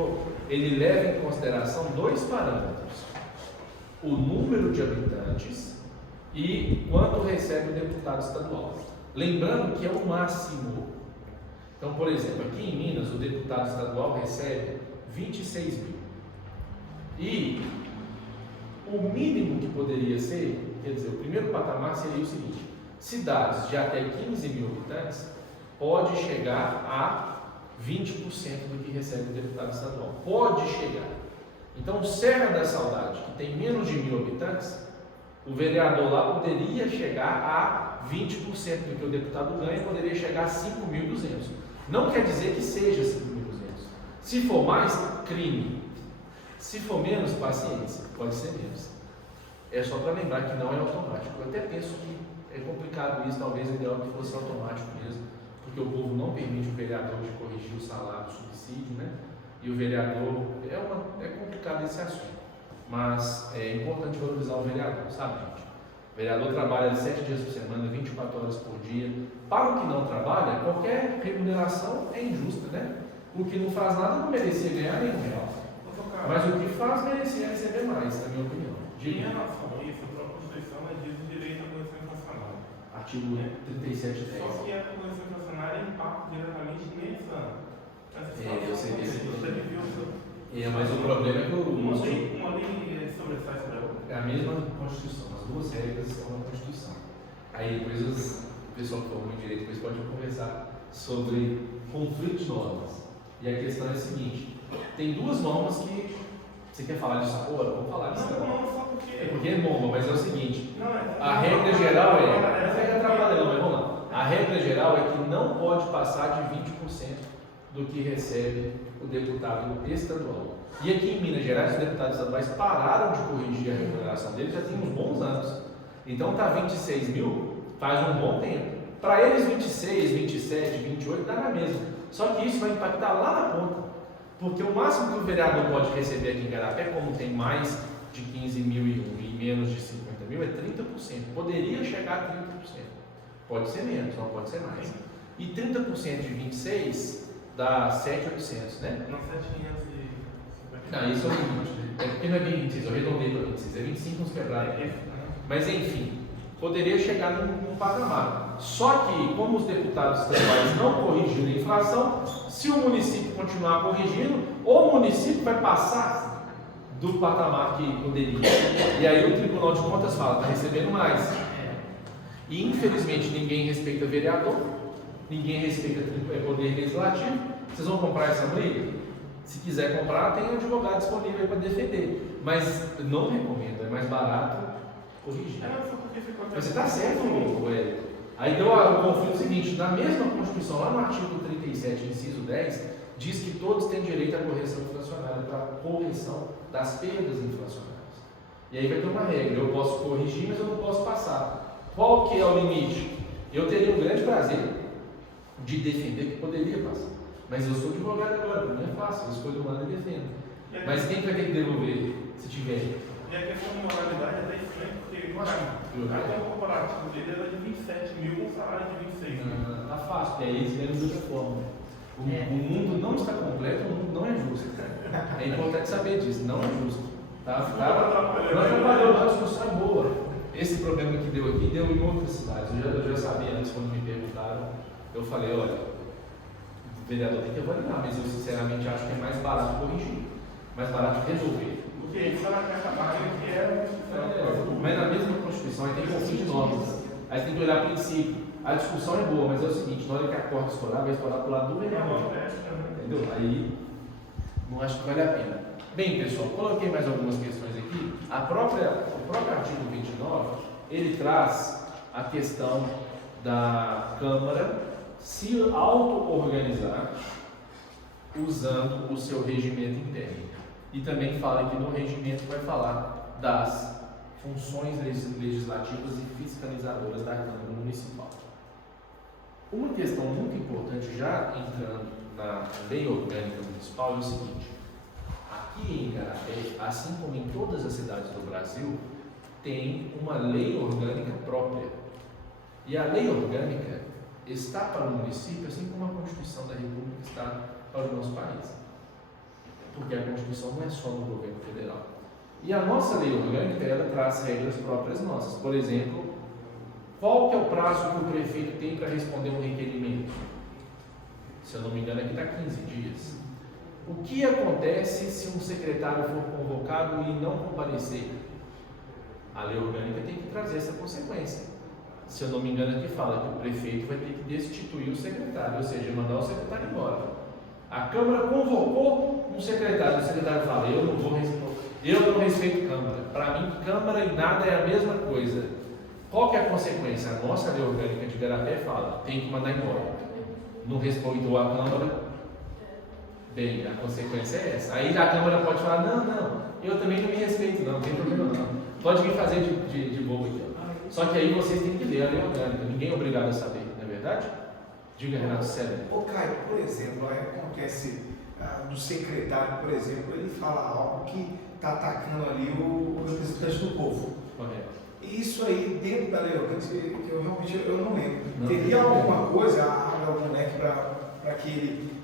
comentou, ele leva em consideração dois parâmetros: o número de habitantes e quanto recebe o deputado estadual. Lembrando que é o máximo. Então, por exemplo, aqui em Minas, o deputado estadual recebe 26 mil. E o mínimo que poderia ser, quer dizer, o primeiro patamar seria o seguinte: cidades de até 15 mil habitantes pode chegar a 20% do que recebe o deputado estadual. Pode chegar. Então, Serra da Saudade, que tem menos de 1.000 habitantes, o vereador lá poderia chegar a 20% do que o deputado ganha, poderia chegar a 5.200. Não quer dizer que seja 5.200. Se for mais, crime. Se for menos, paciência. Pode ser menos. É só para lembrar que não é automático. Eu até penso que é complicado isso, talvez é ideal que fosse automático mesmo, porque o povo não permite o vereador de corrigir o salário, o subsídio, né? E o vereador, é complicado esse assunto, mas é importante valorizar o vereador, sabe, gente? O vereador trabalha 7 dias por semana, 24 horas por dia. Para o que não trabalha, qualquer remuneração é injusta, né? O que não faz nada não merecia ganhar nenhum real, mas o que faz merecia receber mais, na minha opinião. Em relação a isso, a própria Constituição diz o direito à correção inflacionária. Artigo 3710. Só que a correção inflacionária impacta diretamente nessa eu sei desse problema. Mas o problema é que uma lei sobressai sobre a outra. É a mesma Constituição, as duas regras são na Constituição. Aí depois o pessoal que formou em direito depois pode conversar sobre conflito de normas. E a questão é a seguinte: tem duas normas que você quer falar disso agora? Vamos falar disso agora. Não, só porque. É porque é bomba, mas é o seguinte: a regra geral é. Não fica atrapalhando, mas vamos lá. A regra geral é que não pode passar de 20% do que recebe o deputado estadual. E aqui em Minas Gerais, os deputados estaduais pararam de corrigir a remuneração deles já tem uns bons anos. Então está 26 mil, faz um bom tempo. Para eles 26, 27, 28 dá na mesma. Só que isso vai impactar lá na ponta. Porque o máximo que o vereador pode receber aqui em Igarapé, como tem mais de 15 mil e menos de 50 mil, é 30%. Poderia chegar a 30%. Pode ser menos, não pode ser mais. E 30% de 26 dá 7.800, né? Não, 7.550. Não, isso é o limite. É porque não é bem 26, eu arredondei para 26, é 25 uns quebrados. Mas enfim, poderia chegar num patamar. Só que, como os deputados estaduais não corrigiram a inflação, se o município continuar corrigindo, o município vai passar do patamar que poderia. E aí o Tribunal de Contas fala, está recebendo mais. E infelizmente ninguém respeita vereador, ninguém respeita poder legislativo. Vocês vão comprar essa briga? Se quiser comprar, tem um advogado disponível para defender. Mas não recomendo, é mais barato corrigir. Mas você está certo, Hélio. Aí deu o conflito seguinte: na mesma Constituição, lá no artigo 37, inciso 10, diz que todos têm direito à correção inflacionária, para a correção das perdas inflacionárias. E aí vai ter uma regra: eu posso corrigir, mas eu não posso passar. Qual que é o limite? Eu teria um grande prazer de defender que poderia passar. Mas eu sou advogado agora, não é fácil, eu escolho um lado e defendo. Mas quem vai ter que devolver, se tiver? E a questão de moralidade é até estranha, porque a corporativa dele era de 27 mil com salário de 26 mil. Tá fácil, porque aí eles ganham de outra forma. O mundo não está completo, o mundo não é justo. É importante saber disso, não é justo. Não atrapalhou, a discussão é boa. Esse problema que deu aqui deu em outras cidades. Eu já sabia antes, quando me perguntaram, eu falei: olha, o vereador tem que avaliar, mas eu sinceramente acho que é mais barato corrigir, mais barato resolver. Porque isso ela quer acabar que é. Mas na mesma Constituição aí tem conflito de normas. Aí você tem que olhar princípio. A discussão é boa, mas é o seguinte: na hora que a corda estourar, vai estourar para o lado do vereador. Entendeu? Aí não acho que vale a pena. Bem, pessoal, coloquei mais algumas questões aqui. O próprio artigo 29, ele traz a questão da Câmara se auto-organizar usando o seu regimento interno. E também fala que no regimento vai falar das funções legislativas e fiscalizadoras da Câmara Municipal. Uma questão muito importante, já entrando na lei orgânica municipal, é o seguinte: aqui em Igarapé, assim como em todas as cidades do Brasil, tem uma lei orgânica própria. E a lei orgânica está para o município, assim como a Constituição da República está para o nosso país. porque a Constituição não é só no governo federal. E a nossa lei orgânica, ela traz regras próprias nossas. Por exemplo, qual que é o prazo que o prefeito tem para responder um requerimento? Se eu não me engano, aqui está 15 dias. O que acontece se um secretário for convocado e não comparecer? A lei orgânica tem que trazer essa consequência. Se eu não me engano, aqui fala que o prefeito vai ter que destituir o secretário, ou seja, mandar o secretário embora. A Câmara convocou um secretário, o secretário fala, eu não respeito Câmara. Para mim, Câmara e nada é a mesma coisa. Qual que é a consequência? A nossa lei orgânica de Igarapé fala, tem que mandar embora. Não respeitou a Câmara, bem, a consequência é essa. Aí a Câmara pode falar, não, eu também não me respeito, não tem problema não. Pode vir fazer de bobo aqui. Só que aí vocês têm que ler a lei orgânica, ninguém é obrigado a saber, não é verdade? Diga, Renato, sério. Ô Caio, por exemplo, acontece do secretário, por exemplo, ele fala algo que está atacando ali o representante do povo. Correto. Isso aí, dentro da lei orgânica, que eu realmente não lembro. Não. Teria alguma coisa, algum leque para que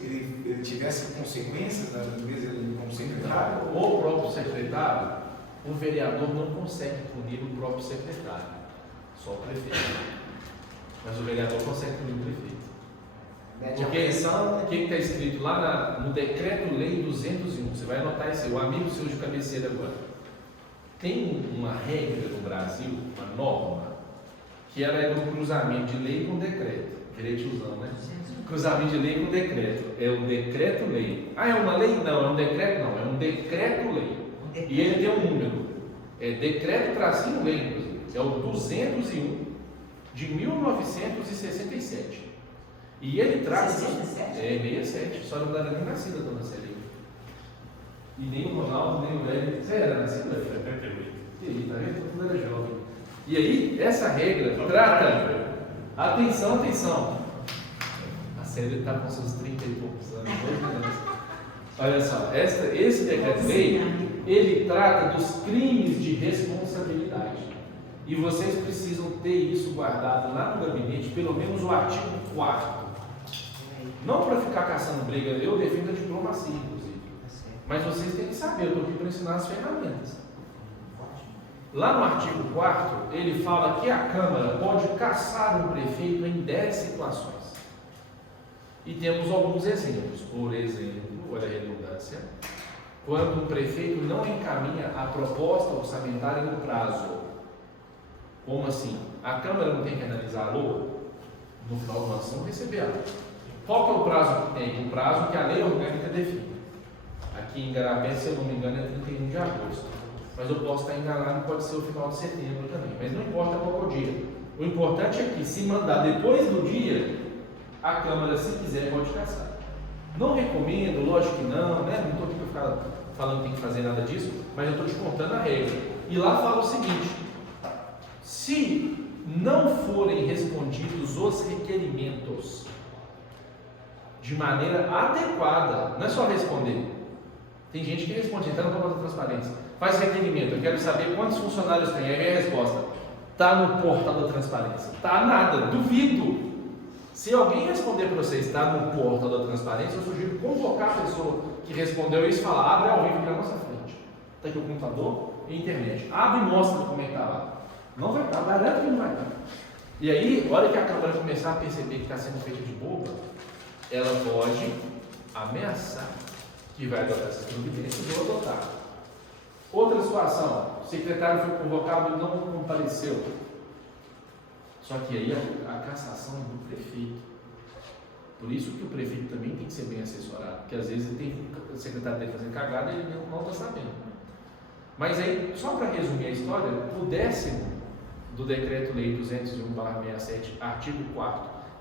ele tivesse consequências, às vezes ele como secretário? Ou o próprio secretário, o vereador não consegue punir o próprio secretário, só o prefeito. Mas o vereador consegue punir o prefeito. Porque o que está escrito lá no Decreto-Lei 201, você vai anotar isso aí, o amigo seu de cabeceira agora. Tem uma regra no Brasil, uma norma, que ela é do cruzamento de lei com decreto. Direitosão, né? Cruzamento de lei com decreto. É o Decreto-Lei. Ah, é uma lei? Não, é um decreto? Não, é um Decreto-Lei. E ele tem um número. É Decreto-Lei, inclusive. É o 201 de 1967. E ele traz. 67? É, 67. Só não era nem nascida, dona Celina. E nem o Ronaldo, nem o Hélio. Você era nascida, Hélio? 78. E aí, tá vendo? Tudo era jovem. E aí, essa regra trata. Atenção. A Célia está com seus 30 e poucos anos. Olha só, esse decreto-lei, ele trata dos crimes de responsabilidade. E vocês precisam ter isso guardado lá no gabinete, pelo menos o artigo 4º. Não para ficar caçando briga, eu defendo a diplomacia, inclusive. Mas vocês têm que saber, eu estou aqui para ensinar as ferramentas. Lá no artigo 4º, ele fala que a Câmara pode caçar um prefeito em 10 situações. E temos alguns exemplos. Por exemplo, olha a redundância, quando um prefeito não encaminha a proposta orçamentária no prazo. Como assim? A Câmara não tem que analisar a LOA? No final do ano, não receber a LOA. Qual que é o prazo que tem? O prazo que a lei orgânica define. Aqui em Igarapé, se eu não me engano, é 31 de agosto. Mas eu posso estar enganado, pode ser o final de setembro também. Mas não importa qual é o dia. O importante é que, se mandar depois do dia, a Câmara, se quiser, pode caçar. Não recomendo, lógico que não, né? Não estou aqui para ficar falando que tem que fazer nada disso, mas eu estou te contando a regra. E lá fala o seguinte: se não forem respondidos os requerimentos de maneira adequada, não é só responder. Tem gente que responde, então não estou fazendo transparência. Faz requerimento, eu quero saber quantos funcionários tem. Aí vem a resposta: está no portal da transparência. Está nada, duvido. Se alguém responder para você está no portal da transparência, eu sugiro convocar a pessoa que respondeu isso e falar: abre ao vivo aqui na nossa frente. Está aqui o computador e a internet. Abre e mostra como é que está lá. Não vai estar, garanto que não vai estar. E aí, a hora que a Câmara começar a perceber que está sendo feita de boba, ela pode ameaçar que vai adotar essas providências ou adotar. Outra situação: o secretário foi convocado e não compareceu. Só que aí a cassação é do prefeito. Por isso que o prefeito também tem que ser bem assessorado, porque às vezes o secretário dele fazendo cagada e ele não está sabendo. Mas aí, só para resumir a história, o 10º do Decreto-Lei 201/67, artigo 4º,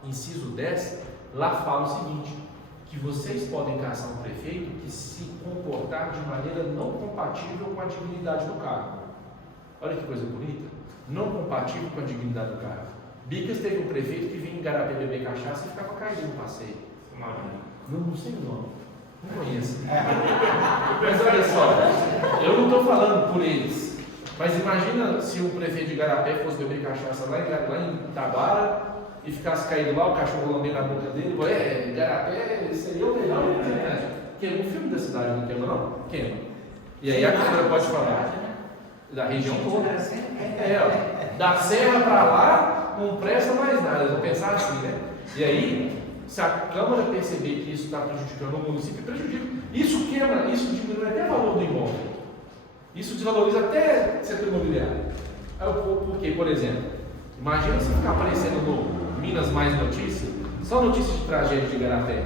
inciso 10, lá fala o seguinte: que vocês podem caçar um prefeito que se comportar de maneira não compatível com a dignidade do cargo. Olha que coisa bonita. Não compatível com a dignidade do cargo. Bicas teve um prefeito que vinha em Igarapé beber cachaça e ficava caído no passeio. Não sei o nome. Não conheço. Mas olha só, eu não estou falando por eles. Mas imagina se um prefeito de Igarapé fosse beber cachaça lá em Itabara e ficasse caído lá, o cachorro lambendo a boca dele. Igarapé seria o melhor representante. Queima o filme da cidade, não queima não? Queima. E aí a Câmara pode falar da região toda. Da serra para lá não presta mais nada, eu vou pensar assim, né? E aí, se a Câmara perceber que isso está prejudicando o município, prejudica. Isso quebra, isso diminui até o valor do imóvel. Isso desvaloriza até setor imobiliário. Porque, por exemplo, imagina você ficar aparecendo no Minas Mais Notícias, só notícias de tragédia de Igarapé.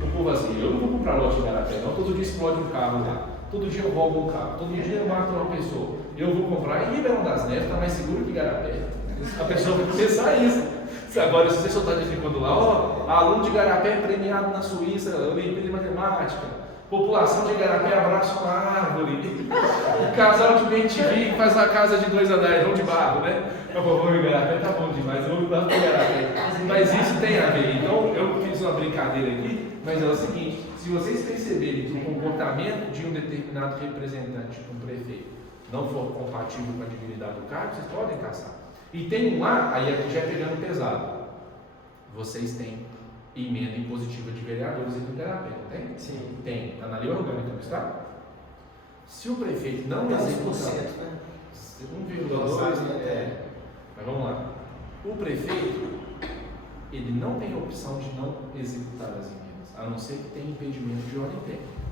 O povo assim, eu não vou comprar lote de Igarapé, não. Todo dia explode um carro lá, todo dia eu roubo um carro, todo dia eu mato uma pessoa. Eu vou comprar em Ribeirão das Neves, está mais seguro que Igarapé. A pessoa vai pensar isso. Agora, se você soltar de quando lá, ó, aluno de Igarapé premiado na Suíça, Olimpíada de Matemática, população de Igarapé abraça uma árvore, o casal de BTV faz uma casa de 2 andares, vão de barro, né? Eu vou em Igarapé, tá bom demais, eu vou para Igarapé. Mas isso tem a ver. Então, eu fiz uma brincadeira aqui, mas é o seguinte: se vocês perceberem que o comportamento de um determinado representante, um prefeito, não for compatível com a dignidade do cargo, vocês podem caçar. E tem um lá, aí aqui já pegando pesado. Vocês têm emenda impositiva de vereadores aqui no Igarapé, não tem? Sim. Tem. Está na lei orgânica do Estado? Se o prefeito não executar 1,2%, mas vamos lá. O prefeito, ele não tem a opção de não executar as emendas, a não ser que tenha impedimento de ordem técnica.